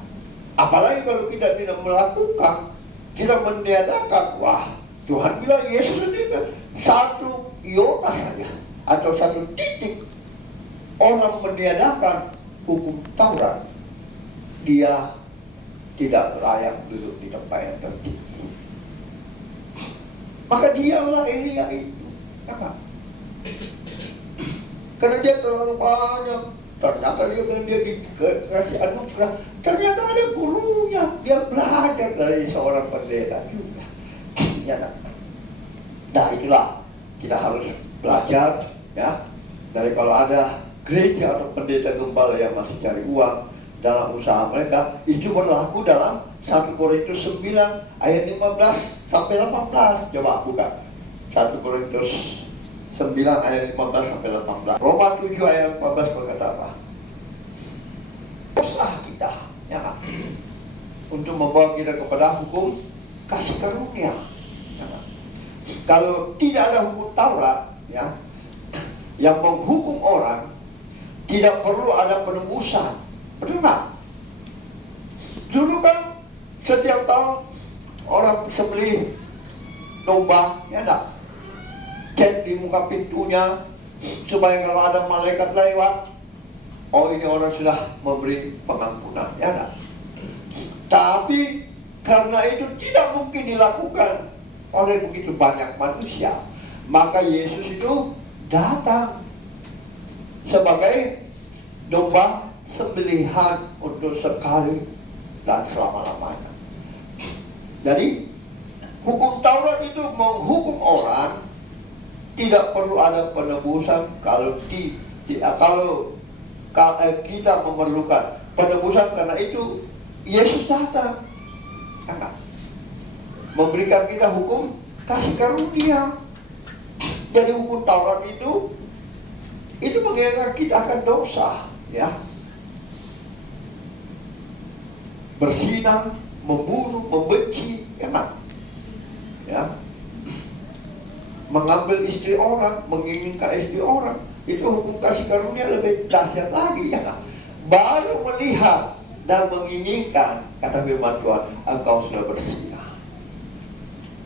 Apalagi kalau kita tidak melakukan, kita meniadakan. Wah, Tuhan bilang Yesus sendiri, 1 iota saja atau 1 titik orang meniadakan hukum Taurat, dia tidak layak duduk di tempat yang tertinggi. Maka dialah Elia itu. Kenapa? Karena dia terlalu banyak. Ternyata dia dikasih anugerah. Ternyata ada gurunya. Dia belajar dari seorang pendeta juga. Ya, nah itulah kita harus belajar, ya. Dari kalau ada gereja atau pendeta gembala yang masih cari uang dalam usaha mereka, itu berlaku dalam 1 Korintus 9 ayat 15 sampai 18. Coba buka 1 Korintus 9 ayat 15 sampai 18. Roma 7 ayat 14 berkata apa? Dosa kita, ya, untuk membawa kita kepada hukum kasih karunia. Ya, kalau tidak ada hukum Taurat, ya, yang menghukum orang, tidak perlu ada penebusan. Betul nggak? Dulu kan setiap tahun orang sembelih domba, ya enggak? Cek di muka pintunya supaya kalau ada malaikat lewat, oh ini orang sudah memberi pengampunan, ya enggak? Tapi karena itu tidak mungkin dilakukan oleh begitu banyak manusia, maka Yesus itu datang sebagai domba sembelihan untuk sekali dan selama-lamanya. Jadi hukum Taurat itu menghukum orang, tidak perlu ada penebusan. Kalau kita memerlukan penebusan, karena itu Yesus datang, enggak, memberikan kita hukum kasih karunia. Jadi hukum Taurat itu mengingatkan kita akan dosa, ya. Bersinah, membunuh, membenci, enak, ya. Mengambil istri orang, menginginkan istri orang, itu hukum kasih karunia lebih dahsyat lagi, ya. Baru melihat dan menginginkan, kata firman Tuhan, engkau sudah bersinah.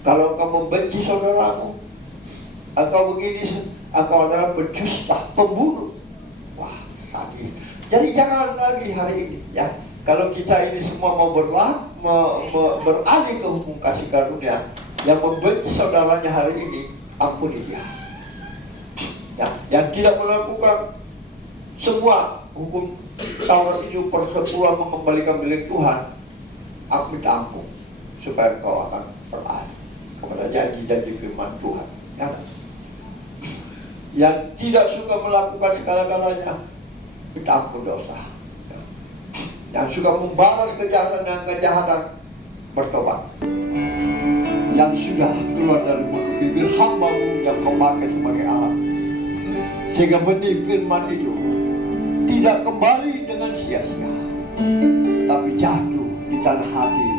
Kalau engkau membenci saudaramu, engkau begini, engkau adalah pendusta, pembunuh. Wah, tadi. Jadi jangan lagi hari ini, ya. Kalau kita ini semua mau beralih ke hukum kasih karunia, yang membenci saudaranya hari ini, ampuni dia. Ya, yang tidak melakukan semua hukum Taurat itu persekutuan mengembalikan milik Tuhan, aku minta ampun supaya kau akan beralih kepada janji-janji firman Tuhan. Ya. Yang tidak suka melakukan segala-galanya, minta ampun dosa. Yang suka membalas kejahatan dan kejahatan, bertobat. Yang sudah keluar dari mulut bibir hamba-Mu yang Kau pakai sebagai alat, sehingga benih firman itu tidak kembali dengan sia-sia, tapi jatuh di tanah hati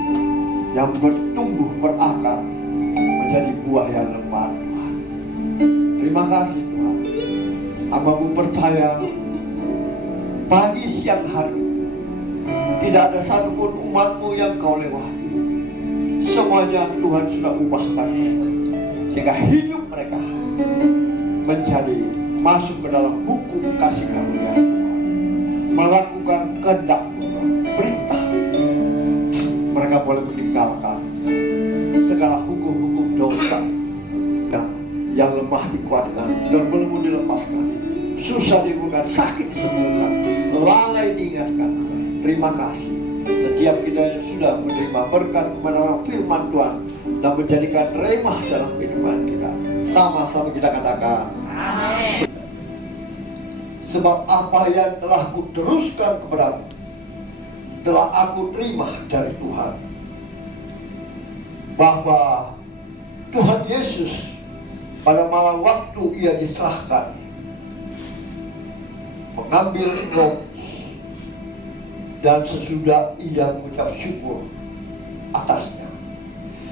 yang bertumbuh berakar menjadi buah yang lebat. Terima kasih Tuhan. Hamba-Mu percaya pagi siang hari tidak ada satupun umat-Mu yang Kau lewati. Semuanya Tuhan sudah ubahkan, sehingga hidup mereka menjadi masuk ke dalam hukum kasih karunia, melakukan kehendak perintah. Mereka boleh meninggalkan segala hukum-hukum dosa, yang lemah dikuatkan, terbelenggu dilepaskan, susah dibuka, sakit disembuhkan, lalai diingatkan. Terima kasih setiap kita yang sudah menerima berkat kebenaran firman Tuhan dan menjadikan remah dalam kehidupan kita. Sama-sama kita katakan amin. Sebab apa yang telah kuteruskan kepadamu telah aku terima dari Tuhan, bahwa Tuhan Yesus pada malam waktu Ia diserahkan mengambil roti, dan sesudah Ia mengucap syukur atasnya,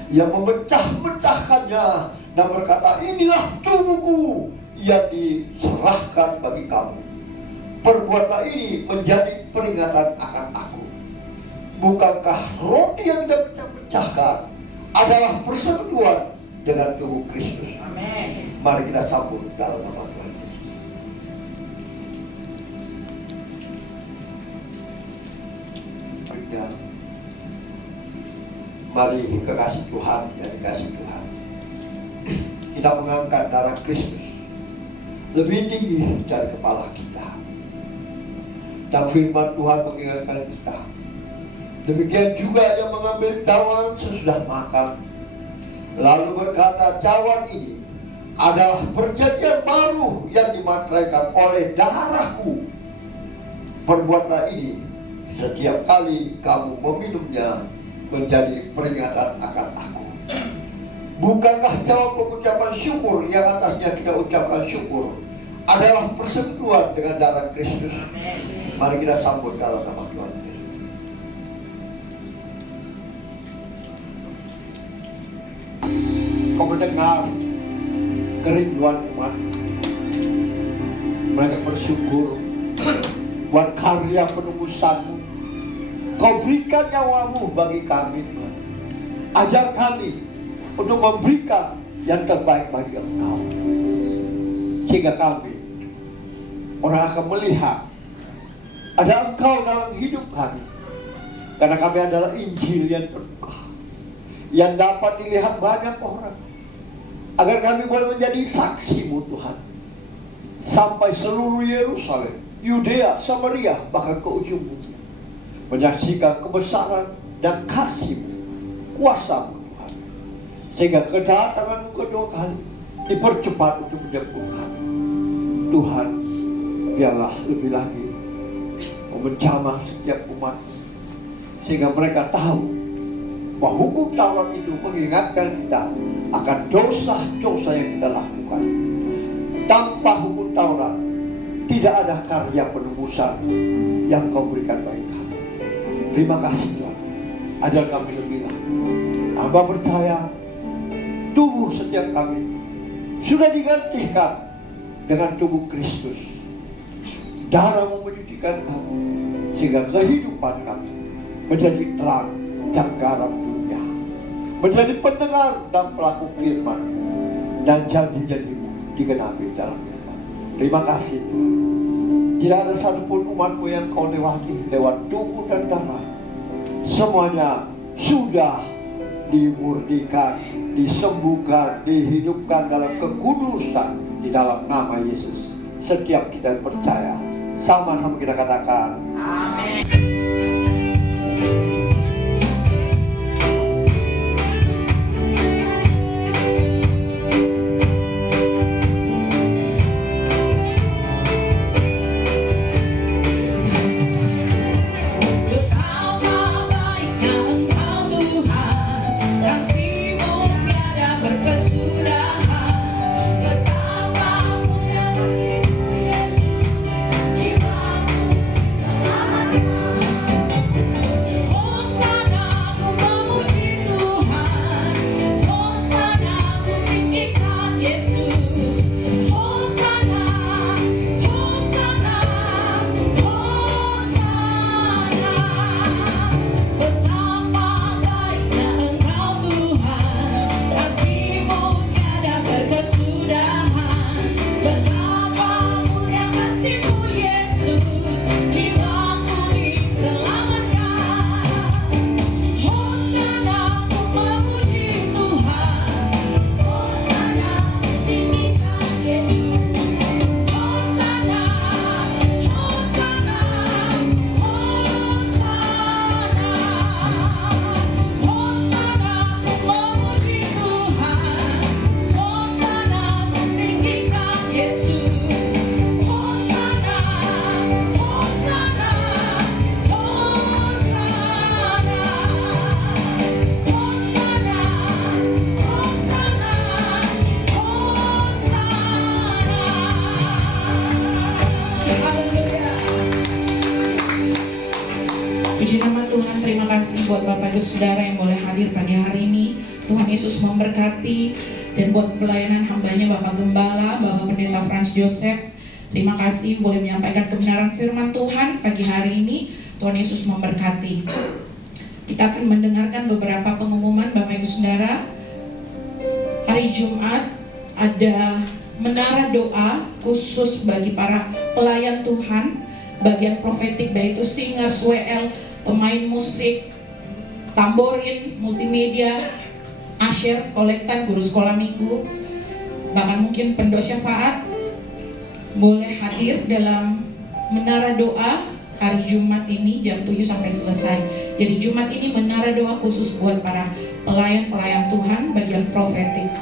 Ia memecah-mecahkannya dan berkata, inilah tubuhku yang diserahkan bagi kamu. Perbuatlah ini menjadi peringatan akan aku. Bukankah roti yang dipecah-pecahkan adalah persekutuan dengan tubuh Kristus? Amin. Mari kita sambut dalam nama Tuhan. Mari kekasih Tuhan dan dikasih Tuhan, kita mengangkat darah Kristus lebih tinggi dari kepala kita. Dan firman Tuhan mengingatkan kita, demikian juga yang mengambil cawan sesudah makan, lalu berkata, cawan ini adalah perjanjian baru yang dimateraikan oleh darahku. Perbuatlah ini setiap kali kamu meminumnya menjadi peringatan akan aku. Bukankah cawan pengucapan syukur yang atasnya kita ucapkan syukur adalah persekutuan dengan darah Kristus? Mari kita sambut dalam nama Tuhan Yesus. Kau mendengar kerinduan umat, mereka bersyukur buat karya penebusanmu. Kau berikan nyawamu bagi kami, Tuhan. Ajar kami untuk memberikan yang terbaik bagi Engkau, sehingga kami, orang akan melihat ada Engkau dalam hidup kami. Karena kami adalah Injil yang terbuka, yang dapat dilihat banyak orang, agar kami boleh menjadi saksi-Mu, Tuhan, sampai seluruh Yerusalem, Yudea, Samaria, bahkan ke ujung bumi, menyaksikan kebesaran dan kasih-Mu, kuasa-Mu, Tuhan, sehingga kedatangan-Mu kedua kali dipercepat untuk menjemput kami. Tuhan, biarlah lebih lagi menjamah setiap umat, sehingga mereka tahu bahwa hukum Taurat itu mengingatkan kita akan dosa-dosa yang kita lakukan. Tanpa hukum Taurat tidak ada karya penebusan yang Kau berikan bagi kami. Terima kasih Tuhan, ajar kami lebih lagi. Hamba percaya tubuh setiap kami sudah digantikan dengan tubuh Kristus. Darah-Mu menyucikan kami, sehingga kehidupan kami menjadi terang dan garam dunia, menjadi pendengar dan pelaku firman, dan janji-janji-Mu digenapi dalam firman. Terima kasih Tuhan. Tidak ada satupun umat-Mu yang Kau lewati lewat tubuh dan darah. Semuanya sudah dimurnikan, disembuhkan, dihidupkan dalam kekudusan di dalam nama Yesus. Setiap kita percaya, sama-sama kita katakan amin. Puji nama Tuhan, terima kasih buat Bapak Ibu Saudara yang boleh hadir pagi hari ini. Tuhan Yesus memberkati. Dan buat pelayanan hambanya Bapak Gembala, Bapak Pendeta Franz Joseph, terima kasih boleh menyampaikan kebenaran firman Tuhan pagi hari ini. Tuhan Yesus memberkati. Kita akan mendengarkan beberapa pengumuman Bapak Ibu Saudara. Hari Jumat ada menara doa khusus bagi para pelayan Tuhan, bagian profetik, baik itu singers, WL, pemain musik, tamborin, multimedia, asyir, kolektan, guru sekolah minggu, bahkan mungkin pendok syafaat boleh hadir dalam menara doa hari Jumat ini jam 7 sampai selesai. Jadi Jumat ini menara doa khusus buat para pelayan-pelayan Tuhan bagian profetik.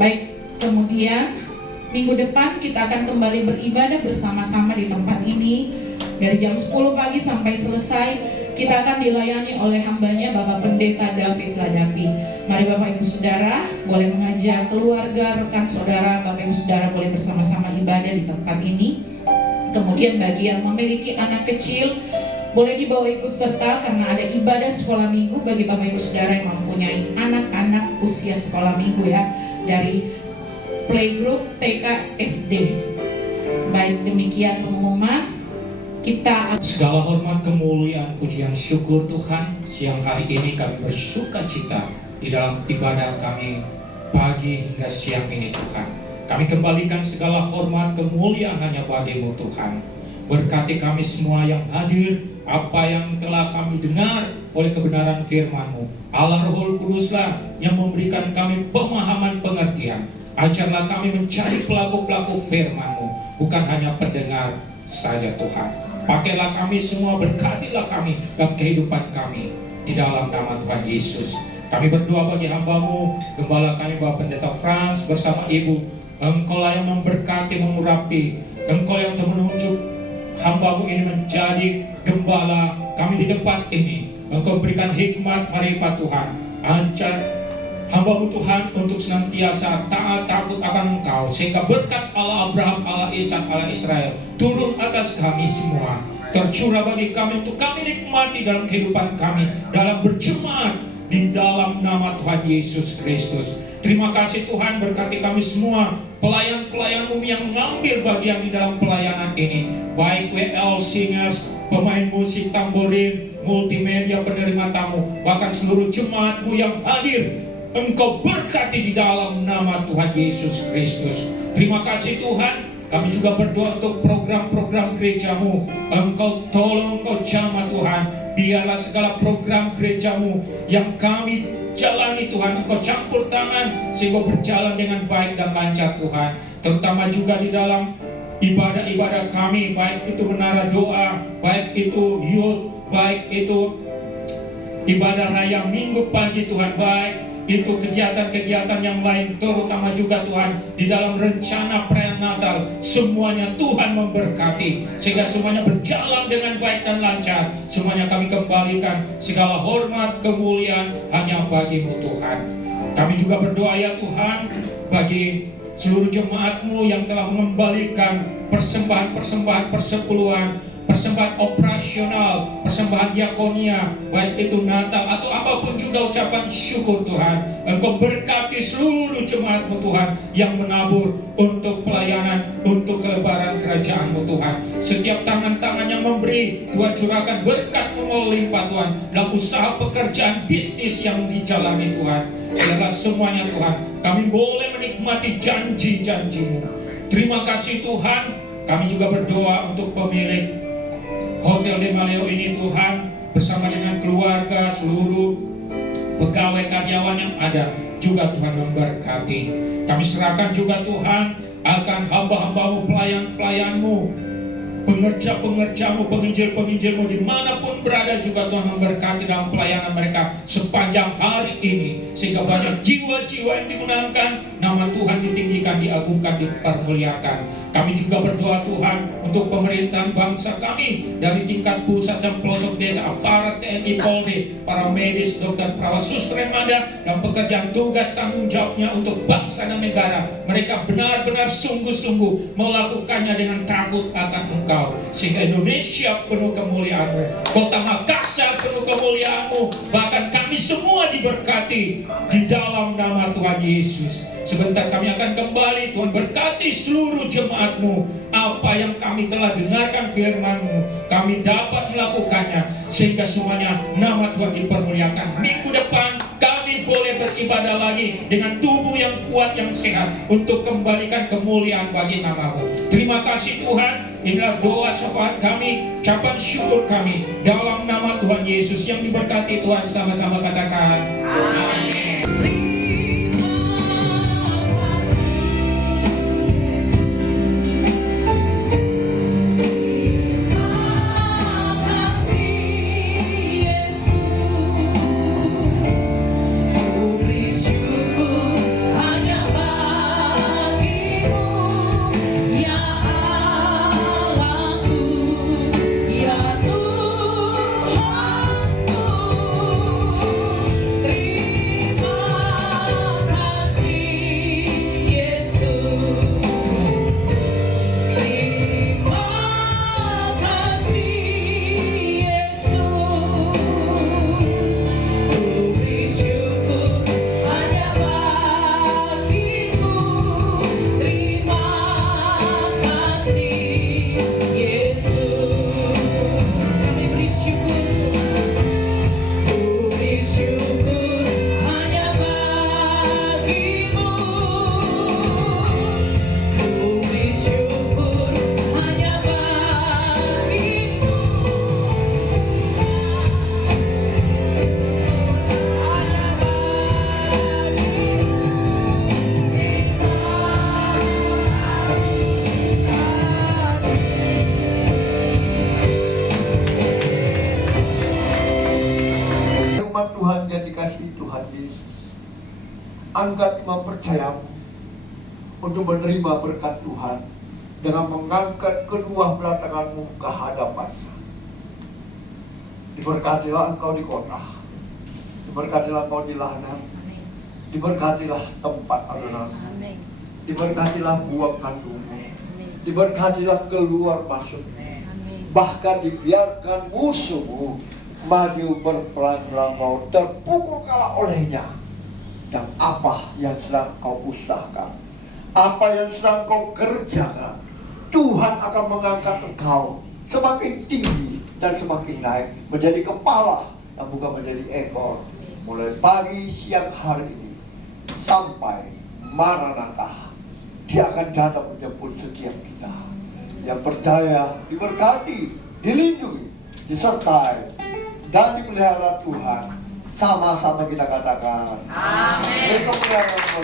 Baik, kemudian minggu depan kita akan kembali beribadah bersama-sama di tempat ini dari jam 10 pagi sampai selesai. Kita akan dilayani oleh hambanya Bapak Pendeta David Ladapi. Mari Bapak Ibu Saudara boleh mengajak keluarga, rekan saudara, Bapak Ibu Saudara boleh bersama-sama ibadah di tempat ini. Kemudian bagi yang memiliki anak kecil boleh dibawa ikut serta karena ada ibadah sekolah minggu bagi Bapak Ibu Saudara yang mempunyai anak-anak usia sekolah minggu ya, dari playgroup TK SD. Baik, demikian pengumuman. Kita segala hormat, kemuliaan, pujian, syukur Tuhan, siang hari ini kami bersuka cita di dalam ibadah kami pagi hingga siang ini Tuhan. Kami kembalikan segala hormat, kemuliaan hanya bagi-Mu Tuhan. Berkati kami semua yang hadir, apa yang telah kami dengar oleh kebenaran firman-Mu. Allah Roh Kuduslah yang memberikan kami pemahaman pengertian. Ajarlah kami menjadi pelaku-pelaku firman-Mu, bukan hanya pendengar saja Tuhan. Pakailah kami semua, berkatilah kami dalam kehidupan kami. Di dalam nama Tuhan Yesus. Kami berdoa bagi hamba-Mu, Gembala kami Bapak Pendeta Frans bersama Ibu. Engkaulah yang memberkati, mengurapi. Engkau yang telah menunjuk hamba-Mu ini menjadi gembala kami di tempat ini. Engkau berikan hikmat, marifat Tuhan. Ajar hamba-Mu Tuhan untuk senantiasa taat takut akan Engkau, sehingga berkat Allah Abraham, Allah Ishak, Allah Israel turun atas kami semua, tercurah bagi kami untuk kami nikmati dalam kehidupan kami, dalam berjemaat di dalam nama Tuhan Yesus Kristus. Terima kasih Tuhan, berkati kami semua, pelayan-pelayan-Mu yang mengambil bagian di dalam pelayanan ini, baik WL Singers, pemain musik tamborin, multimedia, penerima tamu, bahkan seluruh jemaat-Mu yang hadir. Engkau berkati di dalam nama Tuhan Yesus Kristus. Terima kasih Tuhan. Kami juga berdoa untuk program-program gereja-Mu. Engkau tolong, Engkau jamah Tuhan. Biarlah segala program gereja-Mu yang kami jalani Tuhan, Engkau campur tangan sehingga berjalan dengan baik dan lancar Tuhan. Terutama juga di dalam ibadah-ibadah kami, baik itu menara doa, baik itu youth, baik itu ibadah raya minggu pagi Tuhan, baik itu kegiatan-kegiatan yang lain, terutama juga Tuhan di dalam rencana perayaan Natal, semuanya Tuhan memberkati sehingga semuanya berjalan dengan baik dan lancar. Semuanya kami kembalikan segala hormat, kemuliaan hanya bagi-Mu Tuhan. Kami juga berdoa ya Tuhan bagi seluruh jemaat-Mu yang telah mengembalikan persembahan-persembahan persepuluhan, persembahan operasional, persembahan diakonia, baik itu Natal atau apapun juga ucapan syukur Tuhan. Engkau berkati seluruh jemaat-Mu Tuhan yang menabur untuk pelayanan, untuk kelebaran kerajaan-Mu Tuhan. Setiap tangan-tangan yang memberi, Tuhan curahkan berkat-Mu melimpah Tuhan dalam usaha pekerjaan bisnis yang dijalani Tuhan. Biarlah semuanya Tuhan, kami boleh menikmati janji-janji-Mu. Terima kasih Tuhan. Kami juga berdoa untuk pemilik Hotel De Maleo ini Tuhan, bersama dengan keluarga, seluruh pegawai karyawan yang ada, juga Tuhan memberkati. Kami serahkan juga Tuhan akan hamba-hamba-Mu, pelayan-pelayan-Mu, pengerja-pengerja-Mu, penginjil-penginjil-Mu dimanapun berada, juga Tuhan memberkati dalam pelayanan mereka sepanjang hari ini, sehingga banyak jiwa-jiwa yang dimenangkan, nama Tuhan ditinggikan, diagungkan, dipermuliakan. Kami juga berdoa Tuhan untuk pemerintahan bangsa kami, dari tingkat pusat sampai pelosok desa, aparat TNI Polri, para medis, dokter, perawat, suster, remaja, dan pekerjaan tugas tanggung jawabnya untuk bangsa dan negara. Mereka benar-benar sungguh-sungguh melakukannya dengan takut akan Engkau, sehingga Indonesia penuh kemuliaan-Mu, Kota Makassar penuh kemuliaan-Mu, bahkan kami semua diberkati di dalam nama Tuhan Yesus. Sebentar kami akan kembali, Tuhan berkati seluruh jemaat-Mu. Apa yang kami telah dengarkan firman-Mu, kami dapat melakukannya, sehingga semuanya nama Tuhan dipermuliakan. Minggu depan kami boleh beribadah lagi dengan tubuh yang kuat, yang sehat, untuk kembalikan kemuliaan bagi nama-Mu. Terima kasih Tuhan. Inilah doa syafaat kami, ucapan syukur kami, dalam nama Tuhan Yesus yang diberkati Tuhan. Sama-sama katakan amin. Firman Tuhan yang dikasihi Tuhan Yesus, angkat iman percayamu untuk menerima berkat Tuhan dengan mengangkat kedua belah tanganmu ke hadapannya. Diberkatilah engkau di kota, diberkatilah engkau di ladang, diberkatilah tempat adonan, diberkatilah buah kandungmu, diberkatilah keluar masukmu, bahkan dibiarkan musuhmu maju berperang melawan, terpukul kalah olehnya. Dan apa yang sedang kau usahakan, apa yang sedang kau kerjakan, Tuhan akan mengangkat engkau semakin tinggi dan semakin naik, menjadi kepala dan bukan menjadi ekor. Mulai pagi siang hari ini sampai Maranatha, Dia akan datang menjemput setiap kita. Yang percaya diberkati, dilindungi, disertai dan dipelihara Tuhan. Sama-sama kita katakan amin.